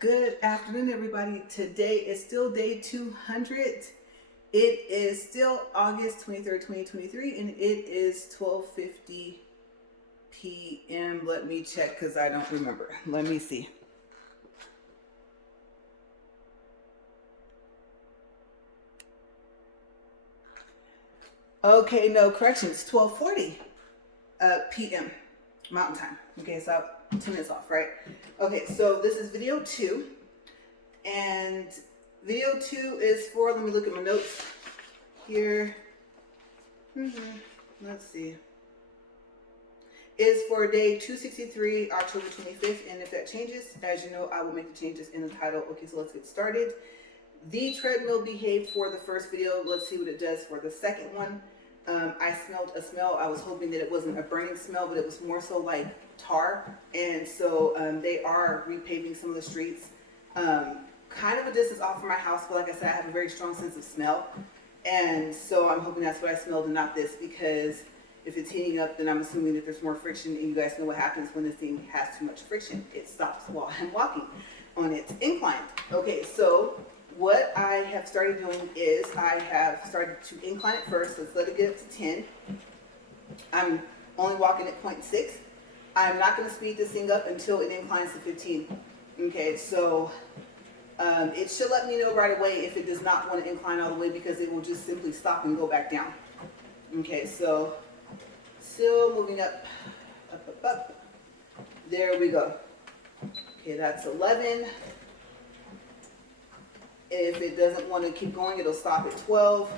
Good afternoon, everybody. Today is still day 200. It is still August 23rd, 2023, and it is 12:50 p.m. Let me check because I don't remember. Let me see. Okay, no, correction. It's 12:40 p.m. Mountain Time. Okay, so 2 minutes off, right? Okay, so this is video 2. And video 2 is for, let me look at my notes here. Let's see. Is for day 263, October 25th. And if that changes, as you know, I will make the changes in the title. Okay, so let's get started. The treadmill behaved for the first video. Let's see what it does for the second one. I smelled a smell. I was hoping that it wasn't a burning smell, but it was more so like tar. And so they are repaving some of the streets. Kind of a distance off from my house, but like I said, I have a very strong sense of smell. And so I'm hoping that's what I smelled and not this, because if it's heating up, then I'm assuming that there's more friction, and you guys know what happens when this thing has too much friction. It stops while I'm walking on its incline. Okay, so what I have started doing is I have started to incline it first. Let's let it get up to 10. I'm only walking at 0.6. I'm not going to speed this thing up until it inclines to 15. Okay, so it should let me know right away if it does not want to incline all the way, because it will just simply stop and go back down. Okay, so still moving up. There we go. Okay, that's 11. If it doesn't want to keep going, it'll stop at 12.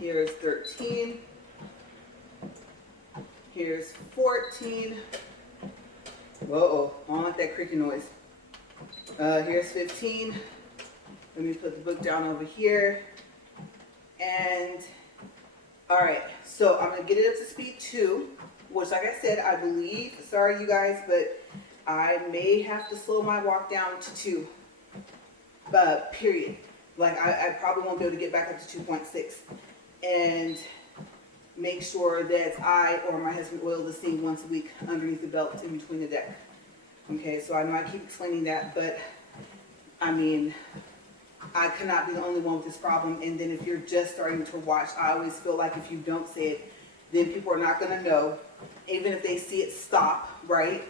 Here's 13. Here's 14. Whoa, I don't like that creaky noise. Here's 15. Let me put the book down over here. And, all right, so I'm going to get it up to speed 2, which, like I said, I believe, sorry you guys, but I may have to slow my walk down to 2. Period. Like I probably won't be able to get back up to 2.6, and make sure that I or my husband oil this thing once a week underneath the belt in between the deck. Okay, so I know I keep explaining that, but I mean, I cannot be the only one with this problem. And then if you're just starting to watch, I always feel like if you don't say it, then people are not going to know, even if they see it stop, right?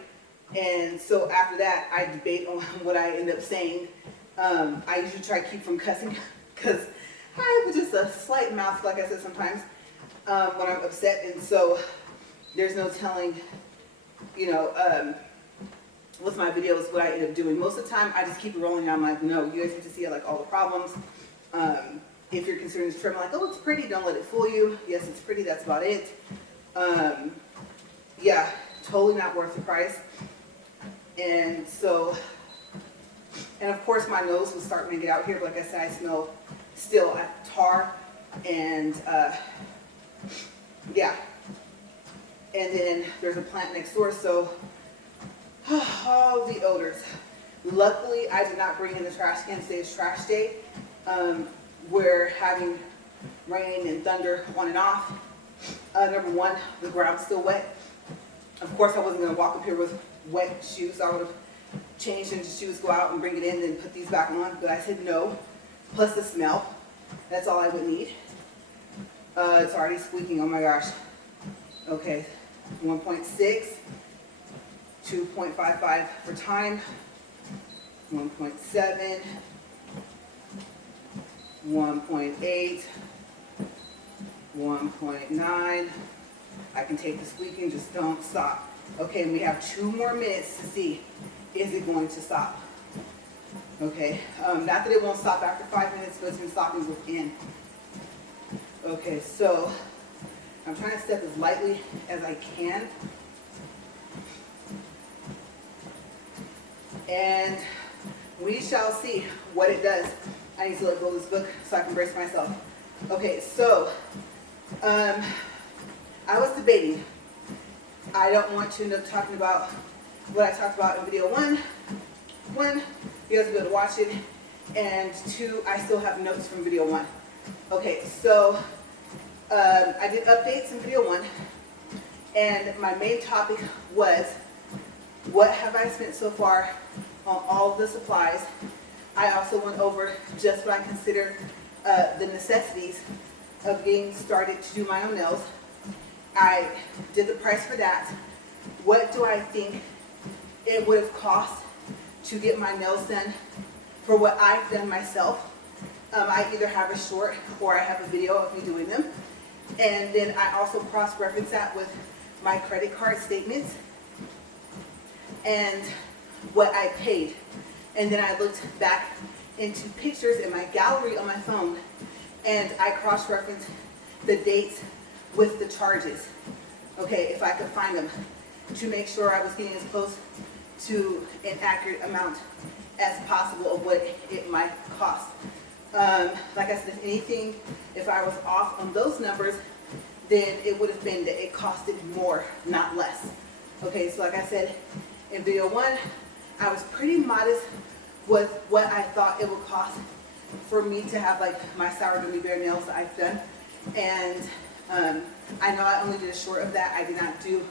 And so after that, I debate on what I end up saying. I usually try to keep from cussing, because I have just a slight mouth, like I said, sometimes when I'm upset. And so there's no telling, with my videos what I end up doing. Most of the time, I just keep it rolling. I'm like, no, you guys need to see like all the problems. If you're considering this trim, like, oh, it's pretty, don't let it fool you. Yes, it's pretty, that's about it. Yeah, totally not worth the price. And so, and of course my nose was starting to get out here, but like I said, I smell still tar, and yeah. And then there's a plant next door, so all the odors. Luckily, I did not bring in the trash can. Today is trash day. We're having rain and thunder on and off. Number one, the ground's still wet. Of course, I wasn't going to walk up here with wet shoes. I would have changed into shoes, go out and bring it in, and put these back on. But I said no. Plus the smell. That's all I would need. It's already squeaking. Oh my gosh. Okay. 1.6. 2.55 for time. 1.7. 1.8. 1.9. I can take the squeaking, just don't stop. Okay, and we have 2 more minutes to see, is it going to stop? Okay, not that it won't stop after 5 minutes, but it's been stopping within. Okay, so I'm trying to step as lightly as I can. And we shall see what it does. I need to let go of this book so I can brace myself. Okay, so I was debating. I don't want to end up talking about what I talked about in video 1. 1, you guys will be able to watch it. And 2, I still have notes from video 1. Okay, so I did updates in video 1. And my main topic was, what have I spent so far on all of the supplies. I also went over just what I consider the necessities of getting started to do my own nails. I did the price for that. What do I think it would have cost to get my nails done for what I've done myself? I either have a short or I have a video of me doing them. And then I also cross-reference that with my credit card statements and what I paid. And then I looked back into pictures in my gallery on my phone, and I cross-referenced the dates with the charges, okay, if I could find them, to make sure I was getting as close to an accurate amount as possible of what it might cost. Like I said, if anything, if I was off on those numbers, then it would have been that it costed more, not less. Okay, so like I said, in video 1, I was pretty modest with what I thought it would cost for me to have like my sourdough bear nails that I've done. And I know I only did a short of that. I did not do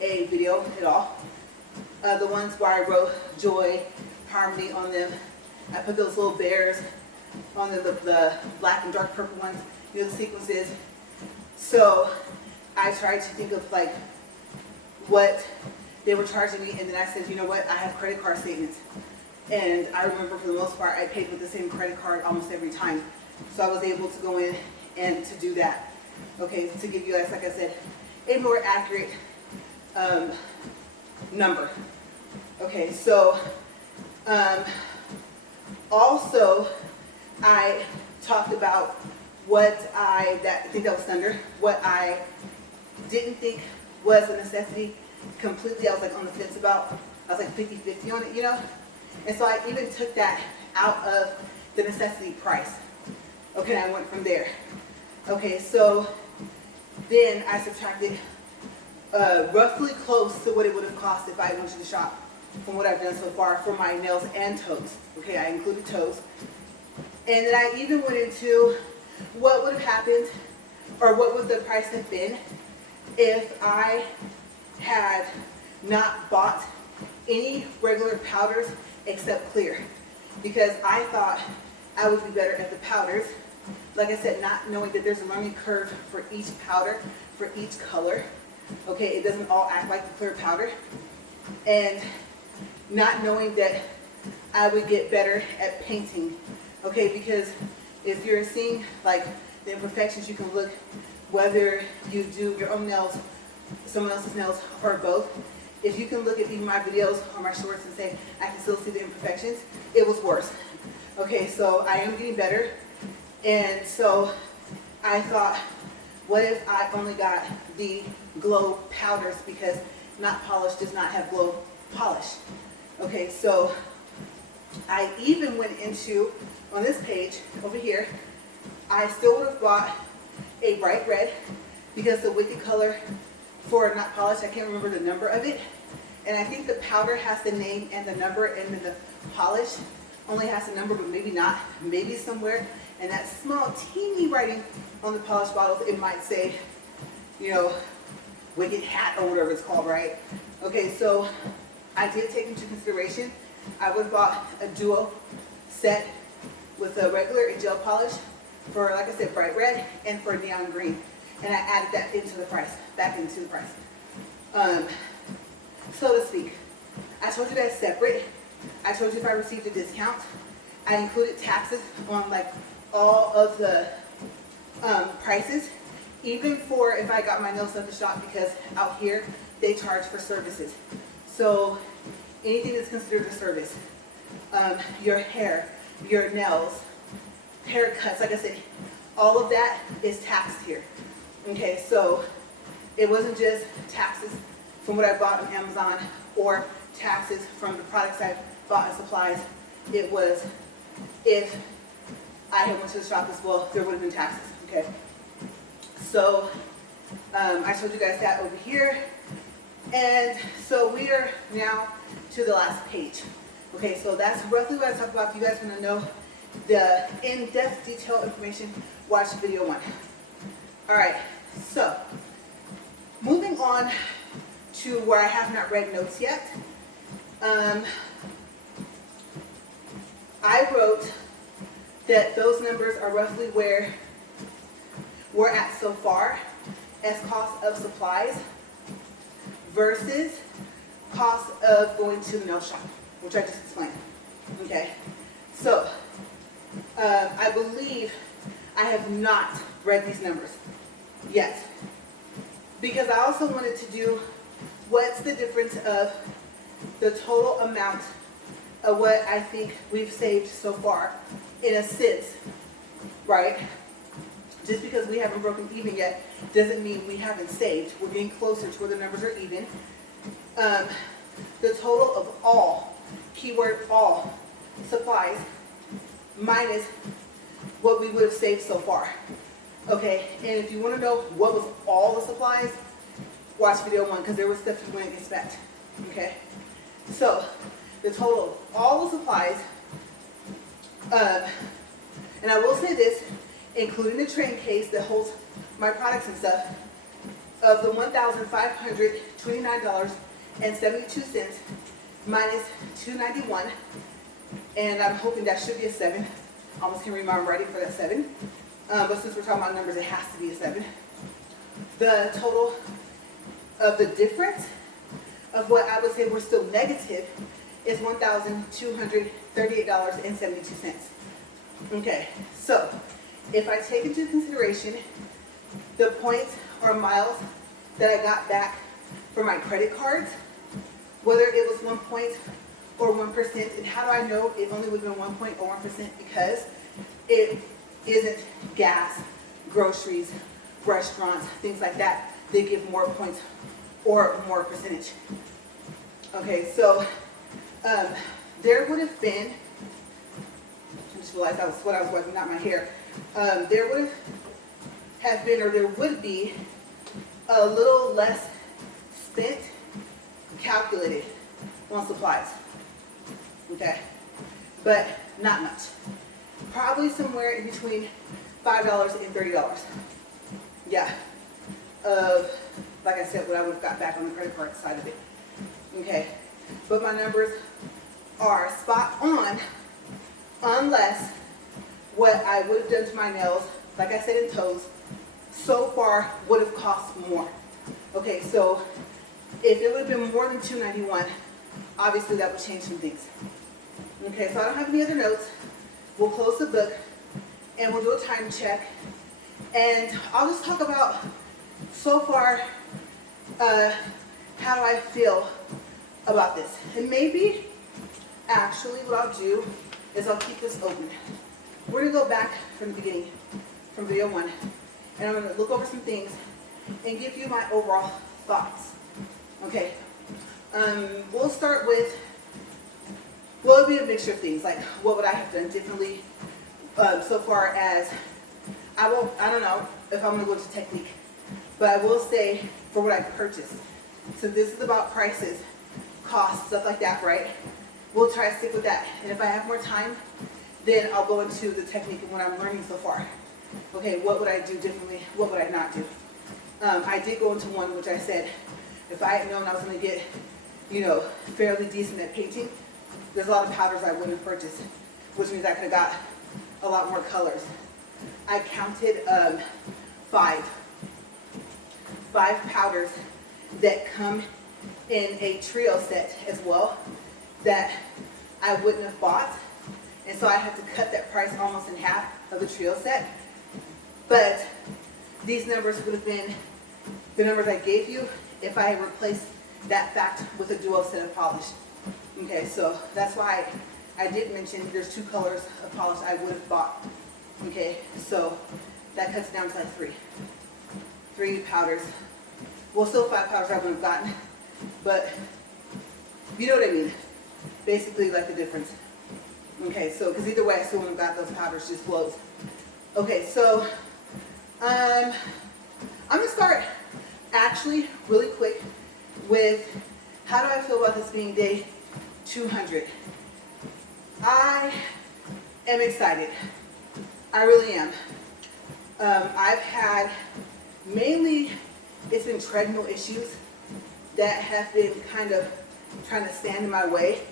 a video at all. The ones where I wrote joy, harmony on them, I put those little bears on the black and dark purple ones, you know, the sequences. So I tried to think of like what they were charging me, and then I said, you know what, I have credit card statements. And I remember for the most part, I paid with the same credit card almost every time. So I was able to go in and to do that. Okay, to give you guys, like I said, a more accurate number. Okay, so also I talked about what I think that was thunder, what I didn't think was a necessity completely. I was like on the fence about. I was like 50-50 on it, you know? And so I even took that out of the necessity price. Okay, I went from there. Okay, so then I subtracted roughly close to what it would have cost if I went to the shop from what I've done so far for my nails and toes. Okay, I included toes. And then I even went into what would have happened, or what would the price have been if I had not bought any regular powders except clear, because I thought I would be better at the powders. Like I said, not knowing that there's a learning curve for each powder, for each color. Okay, it doesn't all act like the clear powder. And not knowing that I would get better at painting. Okay, because if you're seeing like the imperfections, you can look whether you do your own nails, someone else's nails, or both. If you can look at even my videos or my shorts and say, I can still see the imperfections, it was worse. Okay, so I am getting better. And so I thought, what if I only got the glow powders, because not polished does not have glow polish. Okay, so I even went into, on this page over here, I still would have bought a bright red, because the Wicked color for not polished, I can't remember the number of it. And I think the powder has the name and the number, and then the polish only has the number, but maybe not, maybe somewhere. And that small, teeny writing on the polished bottles, it might say, you know, Wicked Hat or whatever it's called, right? Okay, so I did take into consideration, I would have bought a duo set with a regular and gel polish for, like I said, bright red and for neon green. And I added that into the price, back into the price, so to speak. I told you that's separate. I told you if I received a discount, I included taxes on like all of the prices, even for if I got my nails at the shop, because out here they charge for services. So anything that's considered a service, your hair, your nails, haircuts, like I said, all of that is taxed here. Okay, so it wasn't just taxes from what I bought on Amazon or taxes from the products I bought and supplies. It was, if I had went to the shop as well, there would have been taxes. Okay, so I showed you guys that over here. And so we are now to the last page. Okay, so that's roughly what I talked about. If you guys want to know the in-depth detailed information, watch video 1. All right, so moving on to where I have not read notes yet. I wrote that those numbers are roughly where we're at so far as cost of supplies versus cost of going to the nail shop, which I just explained. Okay, so I believe I have not read these numbers yet, because I also wanted to do what's the difference of the total amount of what I think we've saved so far, in a sense, right? Just because we haven't broken even yet doesn't mean we haven't saved. We're getting closer to where the numbers are even. The total of all, keyword all, supplies minus what we would have saved so far. Okay, and if you want to know what was all the supplies, watch video 1, because there was stuff you wouldn't expect. Okay, so the total of all the supplies, and I will say this, including the train case that holds my products and stuff, of the $1,529.72 minus $291, and I'm hoping that should be a 7. Almost can read my writing for that 7. But since we're talking about numbers, it has to be a 7. The total of the difference of what I would say we're still negative is $1,238.72. Okay, so if I take into consideration the points or miles that I got back for my credit cards, whether it was 1 point or 1%, and how do I know it only would have been 1 point or 1%? Because it isn't gas, groceries, restaurants, things like that. They give more points or more percentage. Okay, so there would have been, I just realized that was what I was wiping out my hair. There would have been, or there would be, a little less spent, calculated on supplies. Okay, but not much. Probably somewhere in between $5 and $30. Yeah, of, like I said, what I would have got back on the credit card side of it. Okay, but my numbers are spot on, unless what I would have done to my nails, like I said, in toes, so far would have cost more. Okay, so if it would have been more than $291, obviously that would change some things. Okay, so I don't have any other notes. We'll close the book and we'll do a time check. And I'll just talk about so far how do I feel about this. And maybe actually what I'll do is I'll keep this open. We're going to go back from the beginning, from video 1, and I'm going to look over some things and give you my overall thoughts. Okay, we'll start with, well, it'll be a mixture of things, like what would I have done differently so far as, I don't know if I'm going to go to technique, but I will say for what I purchased. So this is about prices, costs, stuff like that, right? We'll try to stick with that. And if I have more time, then I'll go into the technique and what I'm learning so far. Okay, what would I do differently? What would I not do? I did go into one which I said, if I had known I was going to get, fairly decent at painting, there's a lot of powders I wouldn't have purchased, which means I could have got a lot more colors. I counted 5 powders that come in a trio set as well that I wouldn't have bought, and so I had to cut that price almost in half of the trio set. But these numbers would have been the numbers I gave you if I had replaced that fact with a duo set of polish. Okay, so that's why I did mention there's 2 colors of polish I would have bought. Okay, so that cuts down to like 3 powders. Well, still 5 powders I would have gotten, but you know what I mean. Basically, like the difference. Okay, so because either way, I still wouldn't have got those powders, just blows. Okay, so I'm gonna start actually really quick with how do I feel about this being day 200. I am excited. I really am. I've had mainly, it's been treadmill issues that have been kind of trying to stand in my way.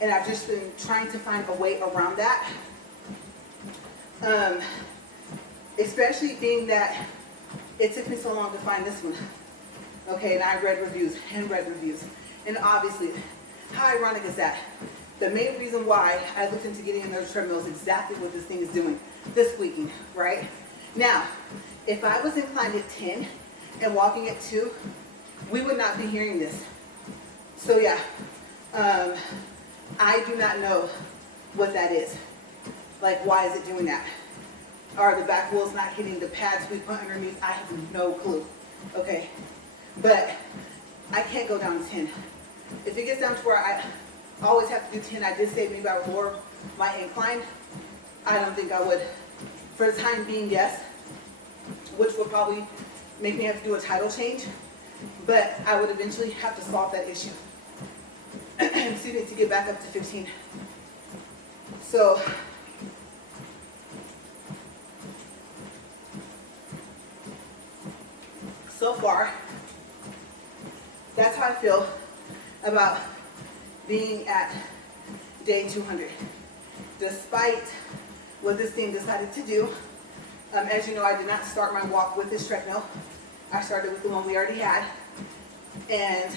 and I've just been trying to find a way around that. Especially being that it took me so long to find this one. Okay, and I read reviews and read reviews. And obviously, how ironic is that? The main reason why I looked into getting another treadmill is exactly what this thing is doing. The squeaking, right? Now, if I was inclined at 10 and walking at 2, we would not be hearing this. So yeah, I do not know what that is. Like, why is it doing that? Are the back wheels not hitting the pads we put underneath? I have no clue. Okay, but I can't go down to 10. If it gets down to where I always have to do 10, I did say maybe I would lower my incline. I don't think I would. For the time being, yes, which would probably make me have to do a title change, but I would eventually have to solve that issue. Excuse me, to get back up to 15. So, so far, that's how I feel about being at day 200. Despite what this thing decided to do, as you know, I did not start my walk with this treadmill. I started with the one we already had, and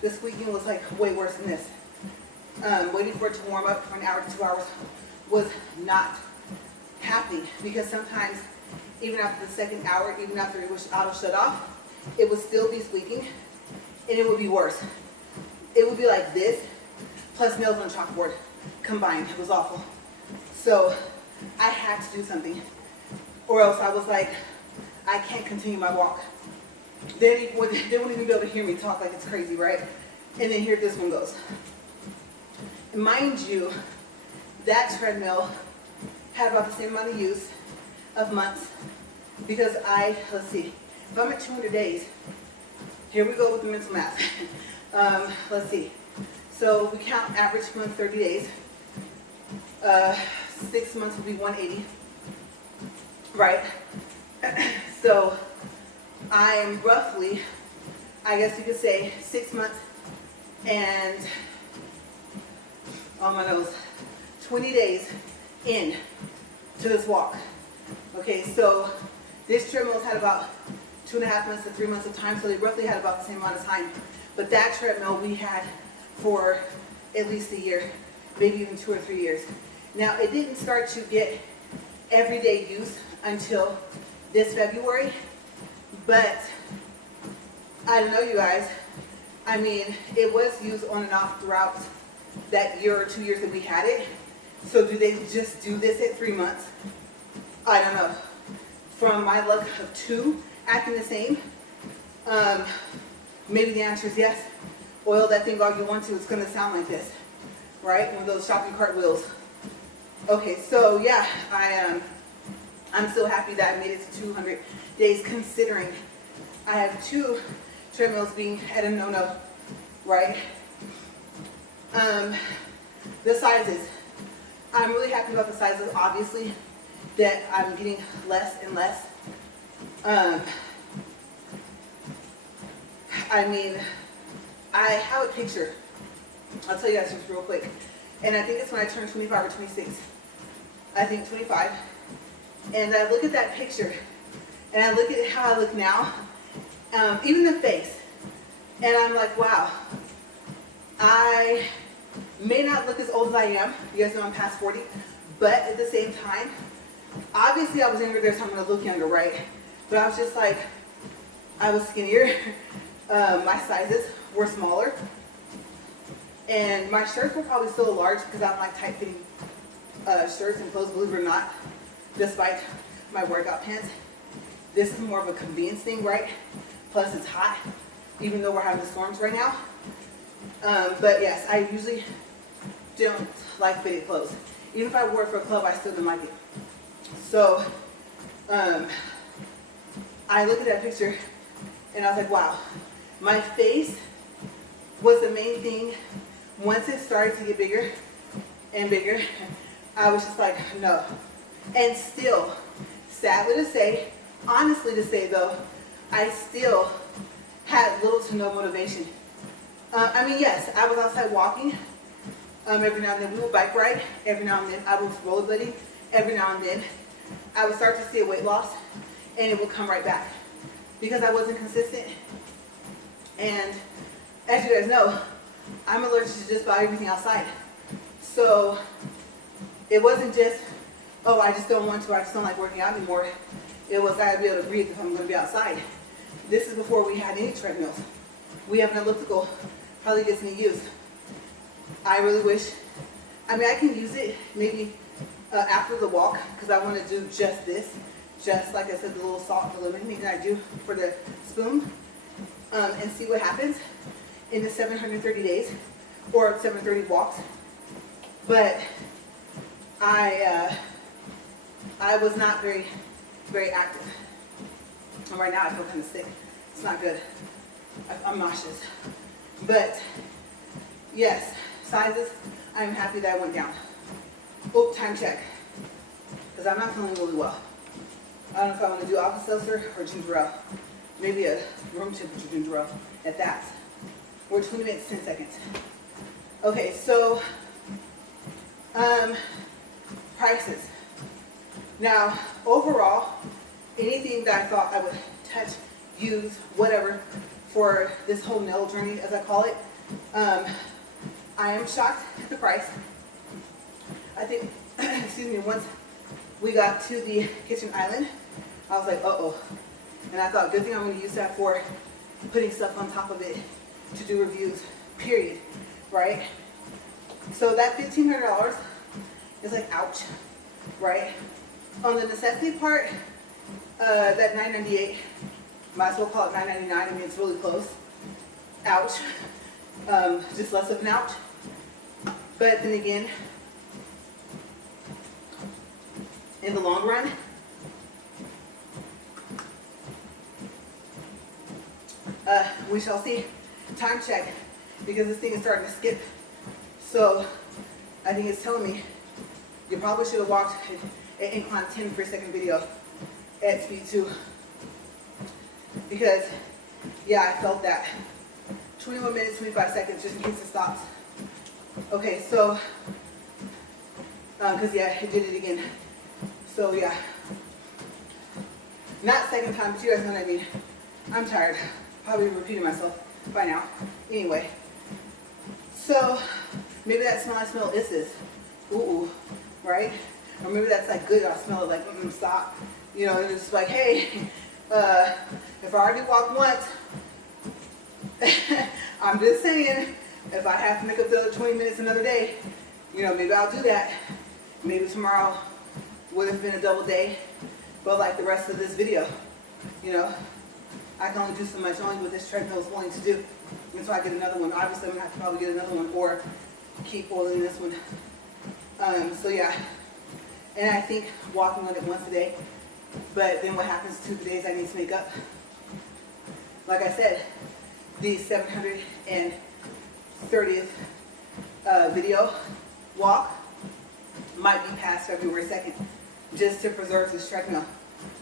the squeaking was like way worse than this. Waiting for it to warm up for an hour to 2 hours was not happening, because sometimes even after the second hour, even after it was auto shut off, it would still be squeaking, and it would be worse. It would be like this, plus nails on chalkboard combined. It was awful. So I had to do something, or else I was like, I can't continue my walk. They wouldn't even be able to hear me talk like it's crazy, right? And then here this one goes. Mind you, that treadmill had about the same amount of use of months, because let's see, if I'm at 200 days, here we go with the mental math. Let's see. So we count average month 30 days. 6 months would be 180, right? So I'm roughly, I guess you could say, 6 months and, on my nose, 20 days in to this walk. Okay, so this treadmill's had about 2.5 months to 3 months of time, so they roughly had about the same amount of time. But that treadmill we had for at least a year, maybe even 2 or 3 years. Now, it didn't start to get everyday use until this February, but I don't know, you guys. I mean, it was used on and off throughout that year or 2 years that we had it. So do they just do this at 3 months? I don't know. From my luck of 2 acting the same, maybe the answer is yes. Oil that thing all you want to, it's going to sound like this, right? One of those shopping cart wheels. Okay, so yeah, I'm so happy that I made it to 200 days, considering I have 2 treadmills being at a no-no, right? The sizes. I'm really happy about the sizes, obviously, that I'm getting less and less. I mean, I have a picture. I'll tell you guys just real quick. And I think it's when I turned 25 or 26. I think 25. And I look at that picture, and I look at how I look now, even the face, and I'm like, wow, I may not look as old as I am. You guys know I'm past 40, but at the same time, obviously I was younger there, so I'm going to look younger, right? But I was just like, I was skinnier. My sizes were smaller, and my shirts were probably still a large because I don't like tight-fitting shirts and clothes, believe it or not, despite my workout pants. This is more of a convenience thing, right? Plus it's hot, even though we're having storms right now. But yes, I usually don't like fitted clothes. Even if I wore it for a club, I still didn't like it. So I look at that picture and I was like, wow. My face was the main thing. Once it started to get bigger and bigger, I was just like, no. And still, sadly to say, honestly to say though, I still had little to no motivation. I mean, yes, I was outside walking, Every now and then we would bike ride. Every now and then I was rollerblading. Every now and then I would start to see a weight loss and it would come right back because I wasn't consistent. And as you guys know, I'm allergic to just about everything outside. So it wasn't just, oh, I just don't want to, I just don't like working out anymore. It was, I gotta be able to breathe if I'm gonna be outside. This is before we had any treadmills. We have an elliptical, hardly gets any use. I really wish, I mean, I can use it maybe after the walk, because I want to do just this, just like I said, the little salt and the lemon that I do for the spoon, and see what happens in the 730 days, or 730 walks. But I was not very, very active. And right now I feel kind of sick. It's not good. I'm nauseous. But yes, sizes, I'm happy that I went down. Oh, time check. Because I'm not feeling really well. I don't know if I want to do Alka-Seltzer or ginger ale. Maybe a room temperature ginger ale at that. We're 20 minutes, 10 seconds. Okay, so prices. Now, overall, anything that I thought I would touch, use, whatever, for this whole nail journey, as I call it, I am shocked at the price. I think, excuse me, once we got to the kitchen island, I was like, uh-oh. And I thought, good thing I'm going to use that for putting stuff on top of it to do reviews, period, right? So that $1,500 is like, ouch, right? On the necessity part, that $9.98, might as well call it $9.99. I mean, it's really close. Ouch. Just less of an ouch. But then again, in the long run, we shall see. Time check, because this thing is starting to skip. So I think it's telling me you probably should have walked at incline 10 for a second video at speed 2. Because, yeah, I felt that. 21 minutes, 25 seconds, just in case it stops. Okay, so, because, yeah, it did it again. So, yeah. Not second time, but you guys know what I mean. I'm tired. Probably repeating myself by now. Anyway. So, maybe that smell I smell is this. Ooh, right? Or maybe that's like good, I smell it like, stop. You know, and it's like, hey, if I already walked once, I'm just saying, if I have to make up the other 20 minutes another day, you know, maybe I'll do that. Maybe tomorrow would have been a double day, but like the rest of this video, you know, I can only do so much, only what this treadmill is willing to do. Until I get another one. Obviously, I'm going to have to probably get another one or keep oiling this one. So yeah, and I think walking on it once a day, but then what happens to the days I need to make up? Like I said, the 730th video walk might be past February 2nd, just to preserve this treadmill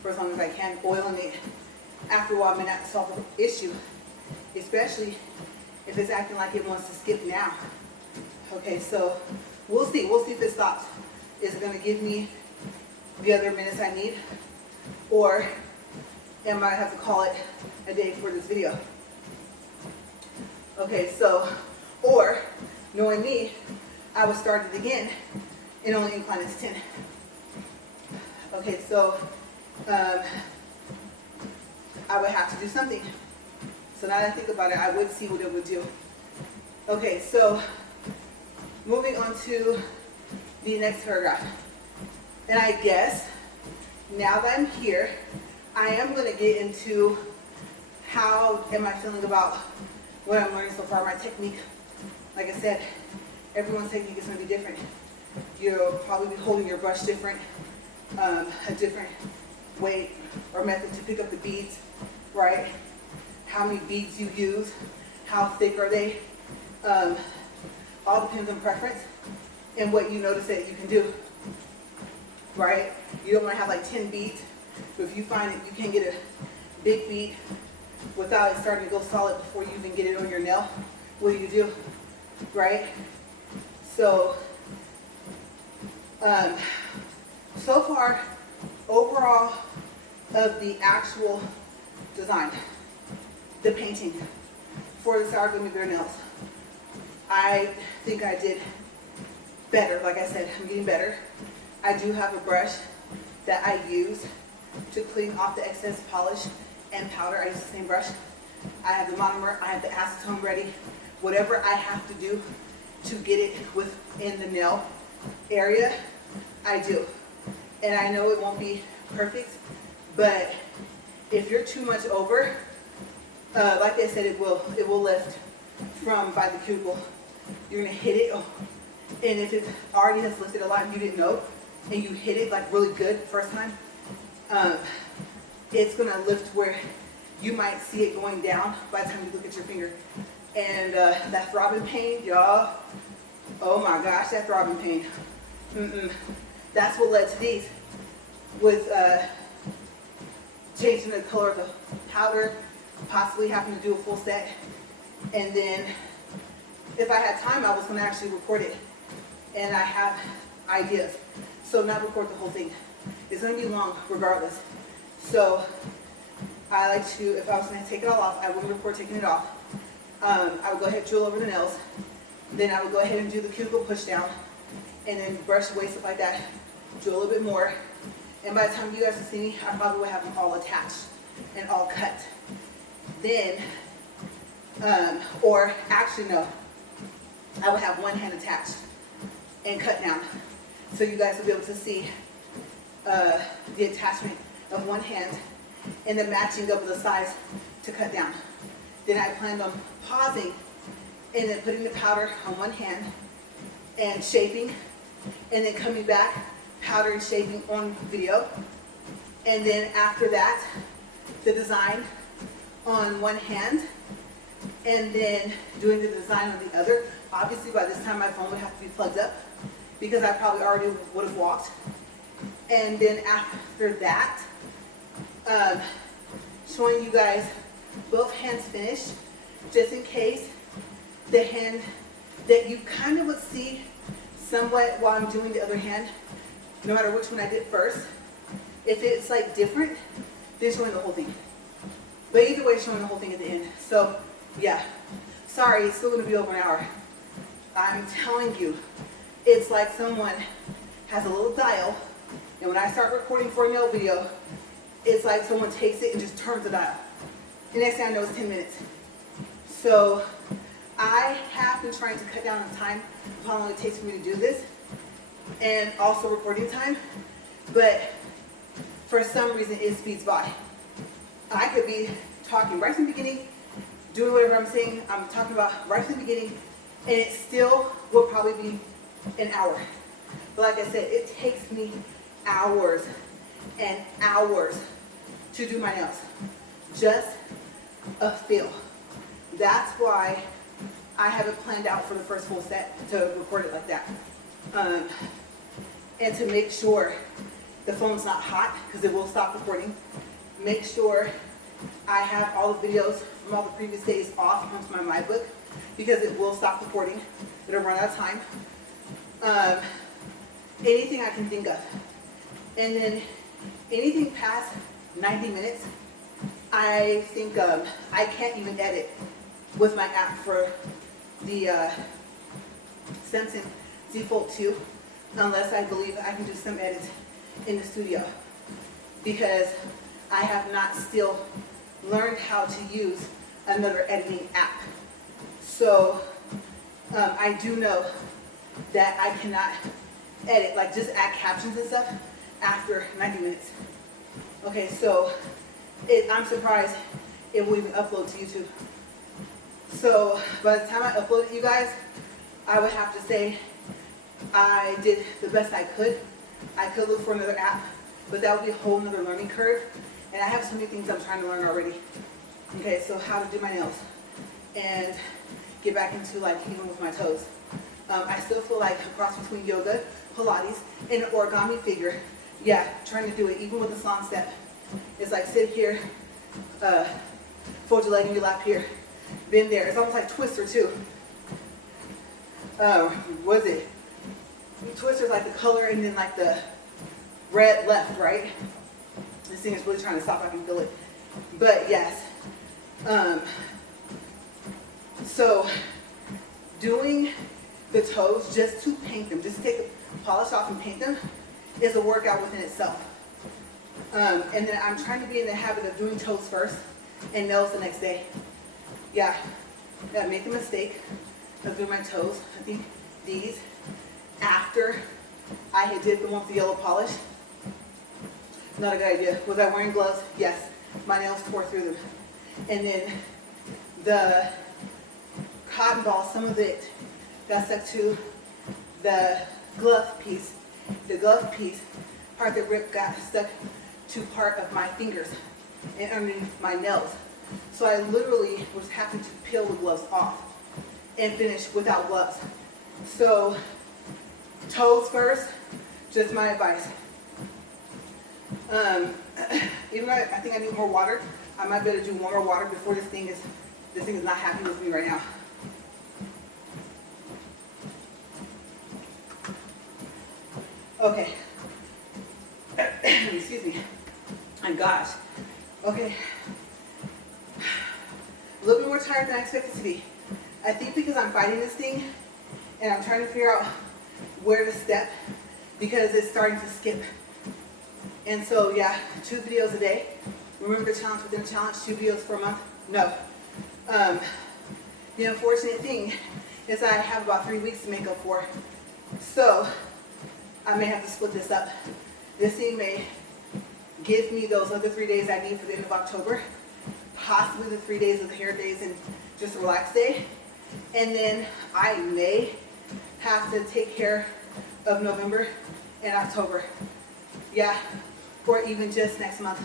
for as long as I can. Oiling it after a while may not solve the issue, especially if it's acting like it wants to skip now. Okay, so we'll see. We'll see if it stops. Is it going to give me the other minutes I need? Or am I have to call it a day for this video? Okay, so, or, knowing me, I would start it again and only incline is 10. Okay, so, I would have to do something. So now that I think about it, I would see what it would do. Okay, so, moving on to the next paragraph. And I guess, now that I'm here, I am going to get into how am I feeling about what I'm learning so far, my technique. Like I said, everyone's technique is going to be different. You'll probably be holding your brush different, a different weight or method to pick up the beads, right? How many beads you use, how thick are they, all depends on preference and what you notice that you can do, right? You don't want to have like 10 beads, but if you find that you can get a big bead without it starting to go solid before you even get it on your nail, what do you do, right? So, so far, overall of the actual design, the painting for the sour gummy bear nails, I think I did better. Like I said, I'm getting better. I do have a brush that I use to clean off the excess polish and powder. I use the same brush. I have the monomer, I have the acetone ready. Whatever I have to do to get it within the nail area, I do. And I know it won't be perfect, but if you're too much over, like I said, it will lift from by the cuticle. You're gonna hit it, and if it already has lifted a lot and you didn't know, and you hit it like really good first time, it's gonna lift where you might see it going down by the time you look at your finger. And that throbbing pain, y'all, oh my gosh, that throbbing pain. That's what led to these, with changing the color of the powder, possibly having to do a full set. And then if I had time, I was going to actually record it. And I have ideas. So not record the whole thing. It's going to be long regardless. So I like to, if I was going to take it all off, I wouldn't record taking it off. I would go ahead and drill over the nails. Then I would go ahead and do the cuticle push down. And then brush away stuff like that. Drill a little bit more. And by the time you guys can see me, I probably would have them all attached and all cut. Then, or actually no, I would have one hand attached and cut down. So you guys will be able to see the attachment of one hand and the matching of the size to cut down. Then I planned on pausing and then putting the powder on one hand and shaping, and then coming back, powder and shaping on video. And then after that, the design on one hand, and then doing the design on the other. Obviously by this time my phone would have to be plugged up because I probably already would have walked. And then after that, showing you guys both hands finished, just in case the hand that you kind of would see somewhat while I'm doing the other hand, no matter which one I did first. If it's like different, then showing the whole thing. But either way, showing the whole thing at the end. So yeah, sorry, it's still gonna be over an hour. I'm telling you, it's like someone has a little dial, and when I start recording for a nail video, it's like someone takes it and just turns the dial. The next thing I know, it's 10 minutes. So I have been trying to cut down on time of how long it takes for me to do this, and also recording time, but for some reason it speeds by. I could be talking right from the beginning, doing whatever I'm saying, I'm talking about right from the beginning, and it still will probably be an hour. But like I said, it takes me hours and hours to do my nails. Just a feel. That's why I have it planned out for the first full set to record it like that. And to make sure the phone's not hot, because it will stop recording. Make sure I have all the videos from all the previous days off onto my MyBook, because it will stop recording. It'll run out of time. Anything I can think of. And then anything past 90 minutes, I think I can't even edit with my app for the Samsung Z Fold 2 unless I believe I can do some edits in the studio, because I have not still learned how to use another editing app. So I do know that I cannot edit, like just add captions and stuff after 90 minutes. Okay, so I'm surprised it will even upload to YouTube. So by the time I upload it, you guys, I would have to say I did the best I could. I could look for another app, but that would be a whole nother learning curve. And I have so many things I'm trying to learn already. Okay, so how to do my nails and get back into like even with my toes. I still feel like a cross between yoga, Pilates, and an origami figure. Yeah, trying to do it even with the swan step. It's like sit here, fold your leg in your lap here, bend there. It's almost like twister too. Was it twisters like the color and then like the red left, right? This thing is really trying to stop. I can feel it. But yes. So doing the toes just to paint them, just to take the polish off and paint them, is a workout within itself. And then I'm trying to be in the habit of doing toes first and nails the next day. Yeah, I made the mistake of doing my toes. I think these after I had did the one with the yellow polish. Not a good idea. Was I wearing gloves? Yes. My nails tore through them. And then the cotton ball, some of it got stuck to the glove piece. The glove piece, part that ripped, got stuck to part of my fingers and underneath my nails. So I literally was having to peel the gloves off and finish without gloves. So toes first, just my advice. Even though I think I need more water, I might be able to do one more water before this thing is not happy with me right now. Okay. Excuse me. And gosh. Okay. A little bit more tired than I expected to be. I think because I'm fighting this thing and I'm trying to figure out where to step because it's starting to skip. And so, yeah, 2 videos a day. Remember the challenge within a challenge, 2 videos per month? No. The unfortunate thing is I have about 3 weeks to make up for. So, I may have to split this up. This thing may give me those other 3 days I need for the end of October, possibly the 3 days of the hair days and just a relax day. And then I may have to take care of November and October. Yeah, or even just next month.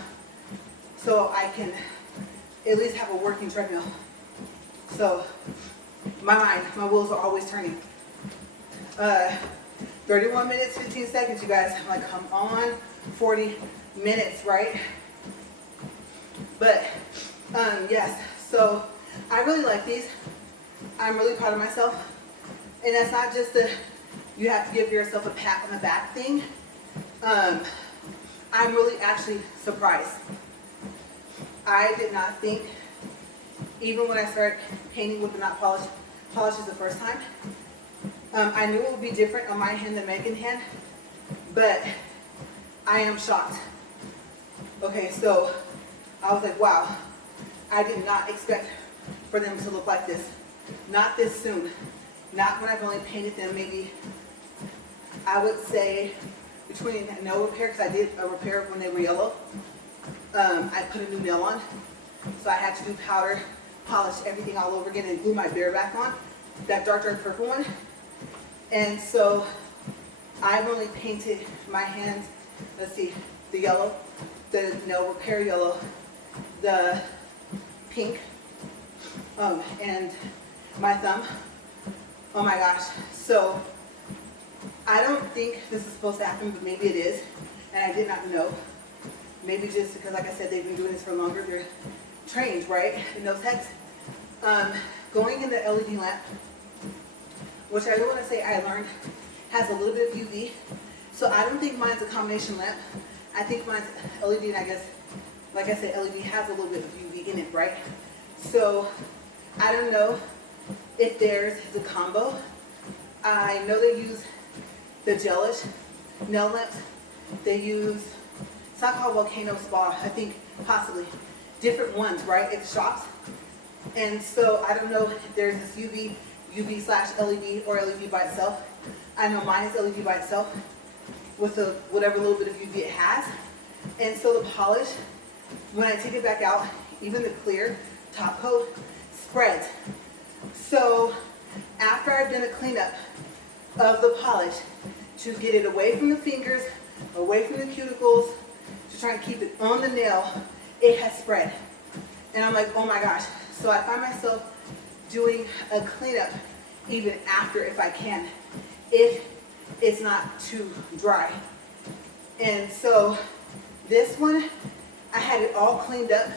So I can at least have a working treadmill. So my wheels are always turning. 31 minutes, 15 seconds, you guys. I'm like, come on, 40 minutes, right? But yes, so I really like these. I'm really proud of myself. And that's not just you have to give yourself a pat on the back thing. I'm really actually surprised. I did not think, even when I started painting with the not polishes the first time, I knew it would be different on my hand than Megan's hand, but I am shocked. Okay, so I was like, wow, I did not expect for them to look like this. Not this soon. Not when I've only painted them maybe, I would say, between nail repair, because I did a repair when they were yellow. I put a new nail on, so I had to do powder, polish everything all over again, and glue my bare back on, that dark purple one. And so I've only painted my hands, let's see, the yellow, the nail repair yellow, the pink, and my thumb. Oh my gosh. So I don't think this is supposed to happen, but maybe it is, and I did not know. Maybe just because, like I said, they've been doing this for longer. They're trained, right, in those heads. Going in the LED lamp, which I do want to say I learned has a little bit of UV. So I don't think mine's a combination lamp. I think mine's LED, and I guess, like I said, LED has a little bit of UV in it, right? So I don't know if theirs is a combo. I know they use the gelish nail lamps. They use, it's not called Volcano Spa, I think possibly. Different ones, right, at the shops. And so I don't know if there's this UV/LED or LED by itself. I know mine is LED by itself with whatever little bit of UV it has. And so the polish, when I take it back out, even the clear top coat spreads. So after I've done a cleanup of the polish to get it away from the fingers, away from the cuticles, to try and keep it on the nail, it has spread. And I'm like, oh my gosh. So I find myself doing a cleanup even after, if I can, if it's not too dry. And so this one, I had it all cleaned up.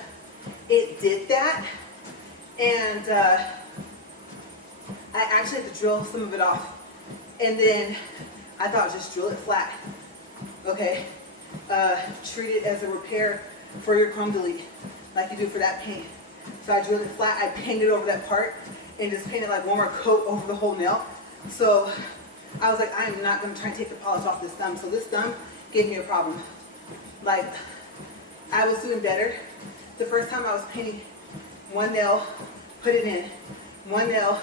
It did that. And I actually had to drill some of it off. And then I thought just drill it flat. Okay. Treat it as a repair for your chrome delete, like you do for that paint. So I drilled it flat, I painted over that part, and just painted like one more coat over the whole nail. So I was like, I am not gonna try and take the polish off this thumb. So this thumb gave me a problem. Like, I was doing better. The first time I was painting one nail, put it in, one nail,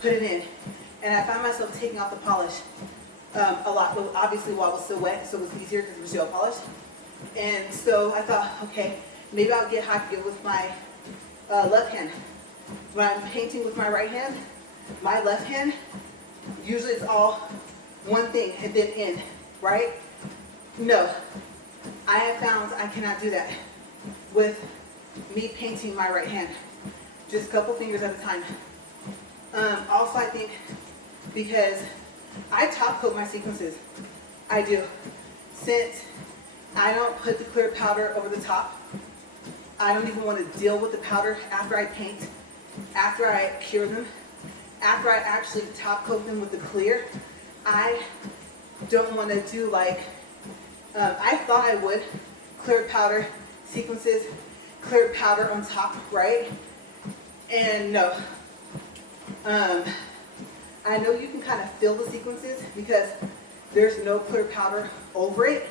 put it in. And I found myself taking off the polish a lot, but obviously while it was still wet, so it was easier because it was gel polish. And so I thought, okay, maybe I'll get how I can get with my left hand. When I'm painting with my right hand, my left hand, usually it's all one thing and then in, right? No, I have found I cannot do that with me painting my right hand. Just a couple fingers at a time. Also, I think because I top coat my sequences. I do. Since I don't put the clear powder over the top, I don't even want to deal with the powder after I paint, after I cure them, after I actually top coat them with the clear. I don't want to do like, I thought I would, clear powder sequences, clear powder on top, right? And no. I know you can kind of feel the sequences because there's no clear powder over it,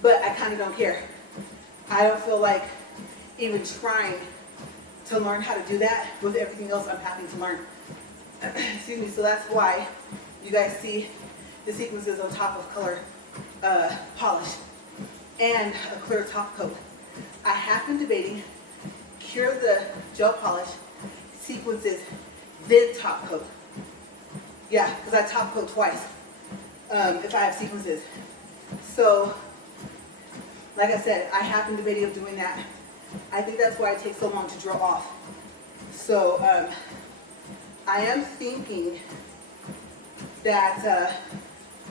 but I kind of don't care. I don't feel like even trying to learn how to do that with everything else I'm having to learn. Excuse me, so that's why you guys see the sequences on top of color polish and a clear top coat. I have been debating cure the gel polish sequences, then top coat. Yeah, because I top coat twice if I have sequences. So, like I said, I have been debating of doing that. I think that's why it takes so long to drill off. So, I am thinking that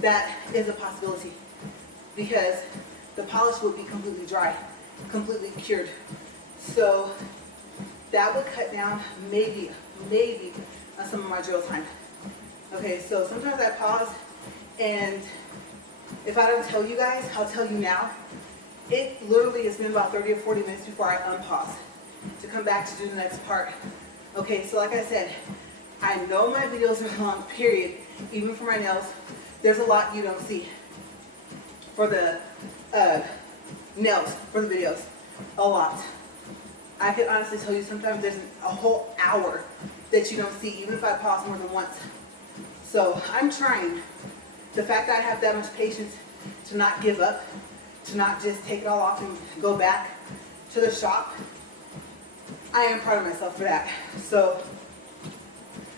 that is a possibility because the polish would be completely dry, completely cured. So that would cut down maybe on some of my drill time. Okay, so sometimes I pause, and if I don't tell you guys, I'll tell you now. It literally has been about 30 or 40 minutes before I unpause to come back to do the next part. Okay, so like I said, I know my videos are long, period, even for my nails. There's a lot you don't see for the nails, for the videos, a lot. I can honestly tell you sometimes there's a whole hour that you don't see, even if I pause more than once. So I'm trying. The fact that I have that much patience to not give up, to not just take it all off and go back to the shop, I am proud of myself for that. So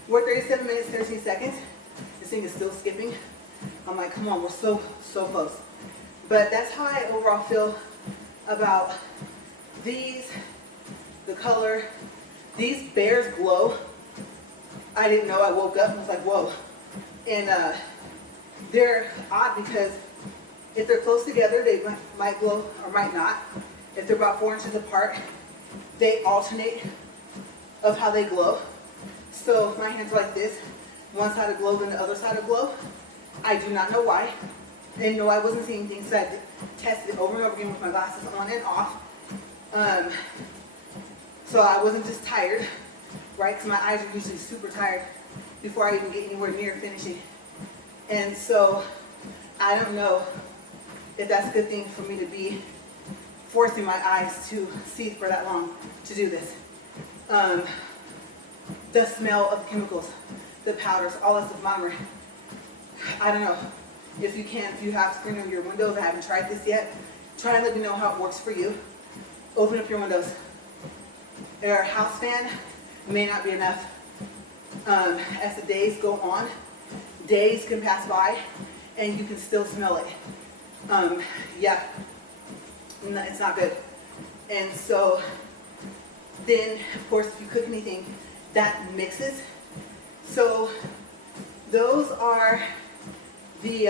we're 37 minutes, 13 seconds. This thing is still skipping. I'm like, come on, we're so close. But that's how I overall feel about these, the color. These bears glow. I didn't know. I woke up and was like, whoa. And they're odd because if they're close together, they might glow or might not. If they're about 4 inches apart, they alternate of how they glow. So if my hands are like this, one side will glow, then the other side will glow. I do not know why. And no, I wasn't seeing things, so I tested it over and over again with my glasses on and off. So I wasn't just tired, right? Because my eyes are usually super tired before I even get anywhere near finishing. And so I don't know if that's a good thing for me to be forcing my eyes to see for that long to do this. The smell of the chemicals, the powders, all that stuff, Mom, I don't know. If you can, if you have screen on your windows, I haven't tried this yet, try and let me know how it works for you. Open up your windows. Your house fan may not be enough. As the days go on, days can pass by and you can still smell it. Yeah, it's not good. And so then, of course, if you cook anything, that mixes. So those are the,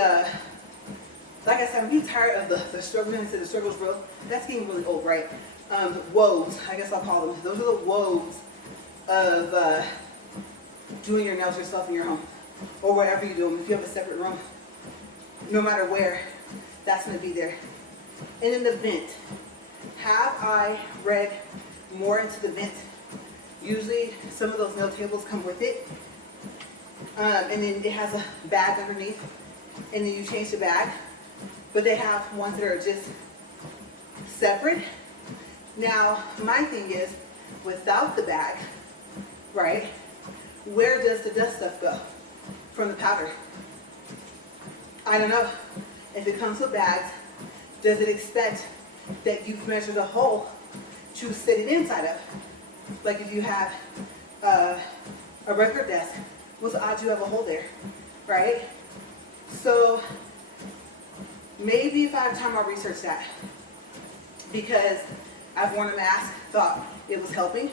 like I said, I'm getting tired of the struggle. And the struggle's real. That's getting really old, right? The woes, I guess I'll call them. Those are the woes of doing your nails yourself in your home or wherever you do them. If you have a separate room, no matter where, that's going to be there. And in the vent, have I read more into the vent? Usually some of those nail tables come with it. And then it has a bag underneath, and then you change the bag. But they have ones that are just separate. Now, my thing is, without the bag, right, where does the dust stuff go from the powder? I don't know. If it comes with bags, does it expect that you've measured a hole to sit it inside of? Like if you have a record desk, what's the odds you have a hole there, right? So maybe if I have time, I'll research that, because I've worn a mask, thought it was helping.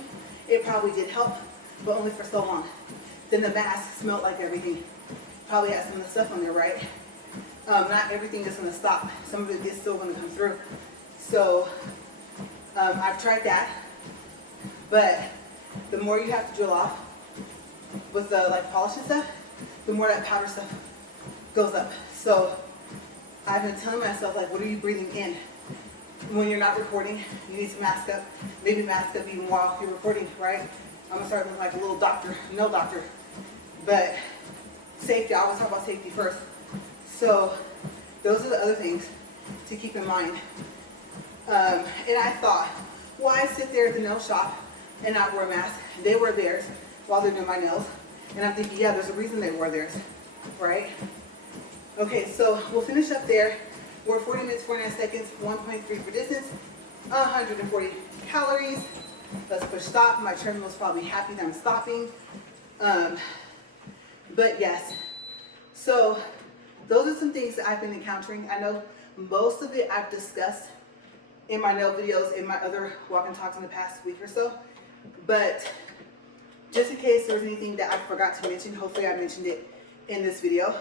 It probably did help, but only for so long. Then the mask smelled like everything. Probably had some of the stuff on there, right? Not everything is going to stop. Some of it is still going to come through. So I've tried that, but the more you have to drill off with the like polishing stuff, the more that powder stuff goes up. So I've been telling myself, like, what are you breathing in? When you're not recording, you need to mask up. Maybe mask up even while you're recording, right? I'm gonna start looking like a little doctor, no doctor. But safety, I always talk about safety first. So those are the other things to keep in mind. And I thought, why sit there at the nail shop and not wear a mask? They wear theirs while they're doing my nails. And I'm thinking, yeah, there's a reason they wear theirs, right? Okay, so we'll finish up there. We're 40 minutes, 49 seconds, 1.3 for distance, 140 calories. Let's push stop. My treadmill's probably happy that I'm stopping. But yes, so those are some things that I've been encountering. I know most of it I've discussed in my nail videos, in my other walk and talks in the past week or so. But just in case there's anything that I forgot to mention, hopefully I mentioned it in this video.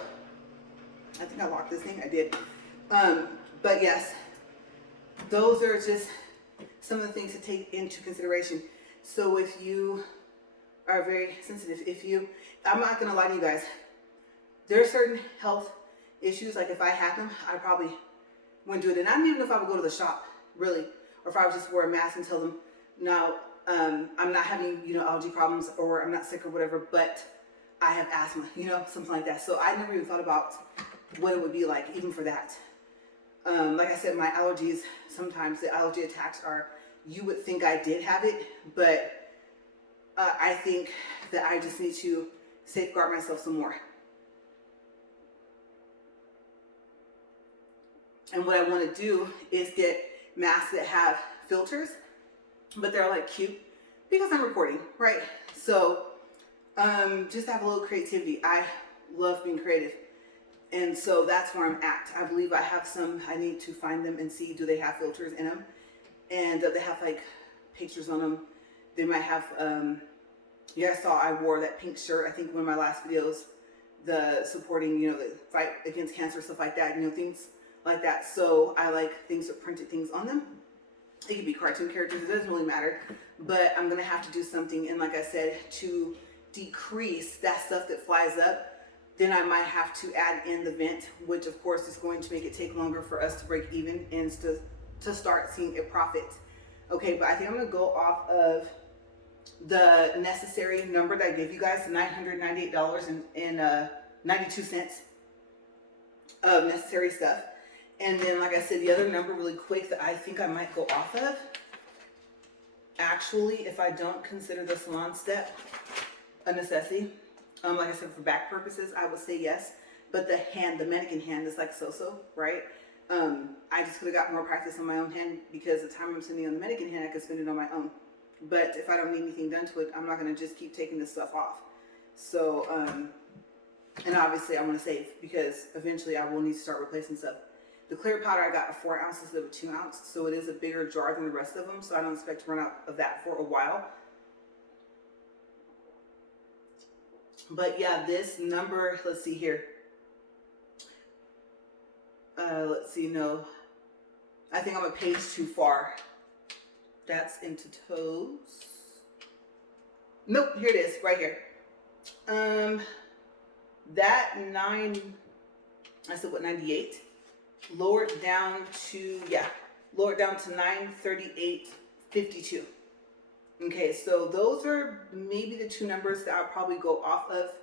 I think I locked this thing, I did. But yes, those are just some of the things to take into consideration. So if you are very sensitive, I'm not gonna lie to you guys, there are certain health issues, like if I had them, I probably wouldn't do it. And I don't even know if I would go to the shop, really, or if I would just wear a mask and tell them, no, I'm not having, allergy problems, or I'm not sick or whatever, but I have asthma, something like that. So I never even thought about what it would be like, even for that. Like I said, my allergies, sometimes the allergy attacks are, you would think I did have it, but I think that I just need to safeguard myself some more. And what I want to do is get masks that have filters, but they're like cute, because I'm recording, right? So just have a little creativity. I love being creative. And so that's where I'm at. I believe I have some. I need to find them and see, do they have filters in them? And they have like pictures on them. They might have, you guys saw I wore that pink shirt, I think one of my last videos, the supporting, the fight against cancer, stuff like that, things like that. So I like things with printed things on them. It could be cartoon characters, it doesn't really matter. But I'm gonna have to do something, and like I said, to decrease that stuff that flies up, then I might have to add in the vent, which of course is going to make it take longer for us to break even and to start seeing a profit. Okay, but I think I'm gonna go off of the necessary number that I gave you guys, $998.92 of necessary stuff. And then, like I said, the other number really quick that I think I might go off of, actually, if I don't consider the salon step a necessity, like I said, for back purposes, I would say yes. But the mannequin hand is like so-so, right? I just could have got more practice on my own hand, because the time I'm spending on the mannequin hand, I could spend it on my own. But if I don't need anything done to it, I'm not going to just keep taking this stuff off. So, and obviously I want to save, because eventually I will need to start replacing stuff. The clear powder, I got a 4 ounce instead of a 2 ounce. So it is a bigger jar than the rest of them. So I don't expect to run out of that for a while. But yeah, this number, let's see here. Let's see, no. I think I'm a page too far. That's into toes. Nope, here it is, right here. That 98, lowered down to, lowered down to 938.52. Okay, so those are maybe the two numbers that I'll probably go off of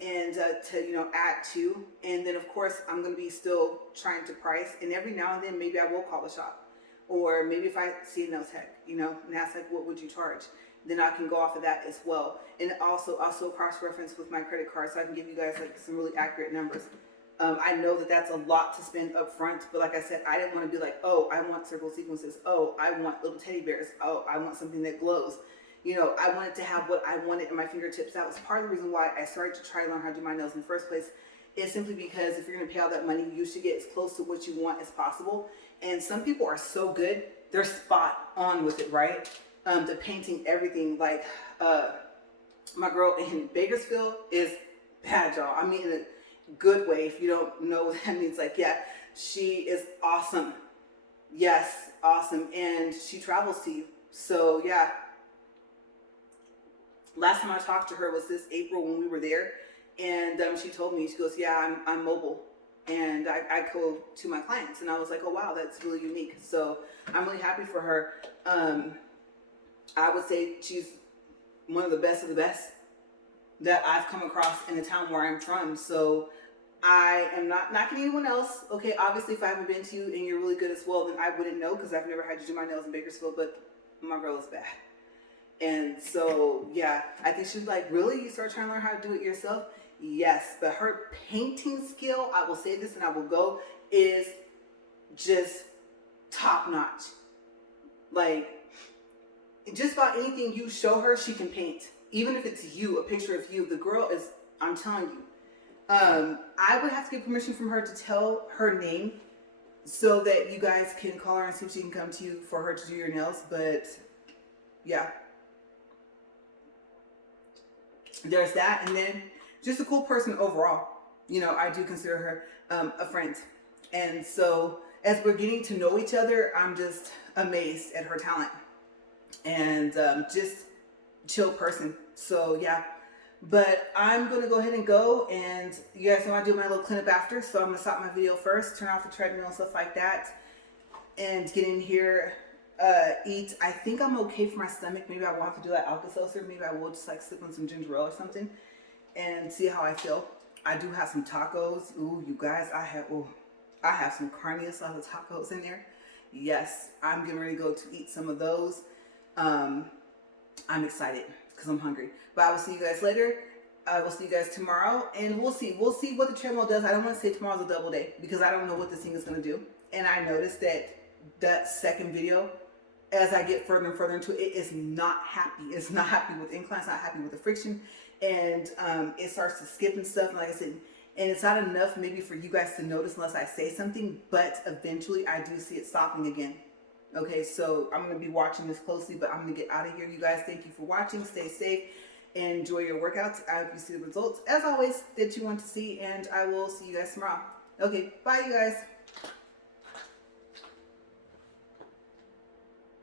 and to add to. And then of course I'm going to be still trying to price, and every now and then maybe I will call the shop, or maybe if I see a nail tech, and ask like, what would you charge? Then I can go off of that as well. And also cross-reference with my credit card, so I can give you guys like some really accurate numbers. I know that that's a lot to spend up front, but like I said, I didn't want to be like, oh, I want circle sequences. Oh, I want little teddy bears. Oh, I want something that glows. I wanted to have what I wanted in my fingertips. That was part of the reason why I started to try to learn how to do my nails in the first place. Is simply because if you're going to pay all that money, you should get as close to what you want as possible. And some people are so good, they're spot on with it, right? The painting, everything. Like my girl in Bakersfield is bad, y'all. I mean, in a good way. If you don't know what that means, like, yeah, she is awesome. Yes, awesome. And she travels to you. So yeah. Last time I talked to her was this April when we were there, and she told me, she goes, yeah, I'm mobile, and I go to my clients. And I was like, oh wow, that's really unique. So I'm really happy for her. I would say she's one of the best that I've come across in the town where I'm from. So I am not knocking anyone else. Okay, obviously if I haven't been to you and you're really good as well, then I wouldn't know, because I've never had to do my nails in Bakersfield, but my girl is bad. And so, yeah, I think she's like, really? You start trying to learn how to do it yourself? Yes, but her painting skill, I will say this and I will go, is just top notch. Like, just about anything you show her, she can paint. Even if it's you, a picture of you, the girl is, I'm telling you. I would have to get permission from her to tell her name so that you guys can call her and see if she can come to you for her to do your nails. But yeah, there's that. And then just a cool person overall. I do consider her a friend. And so as we're getting to know each other, I'm just amazed at her talent and just chill person. So yeah, but I'm going to go ahead and go, and you guys know I do my little cleanup after. So I'm going to stop my video first, turn off the treadmill and stuff like that, and get in here, eat. I think I'm okay for my stomach. Maybe I won't have to do that Alka-Seltzer. Maybe I will just like sip on some ginger ale or something and see how I feel. I do have some tacos. Ooh, you guys, I have some carne asada tacos in there. Yes, I'm getting ready to go to eat some of those. I'm excited because I'm hungry. But I will see you guys later. I will see you guys tomorrow, and we'll see what the treadmill does. I don't want to say tomorrow's a double day because I don't know what this thing is going to do. And I noticed that second video, as I get further and further into it, it is not happy. It's not happy with incline. It's not happy with the friction, and it starts to skip and stuff. And like I said, and it's not enough maybe for you guys to notice unless I say something. But eventually, I do see it stopping again. Okay, so I'm going to be watching this closely, but I'm going to get out of here. You guys, thank you for watching. Stay safe. Enjoy your workouts. I hope you see the results, as always, that you want to see, and I will see you guys tomorrow. Okay, bye, you guys.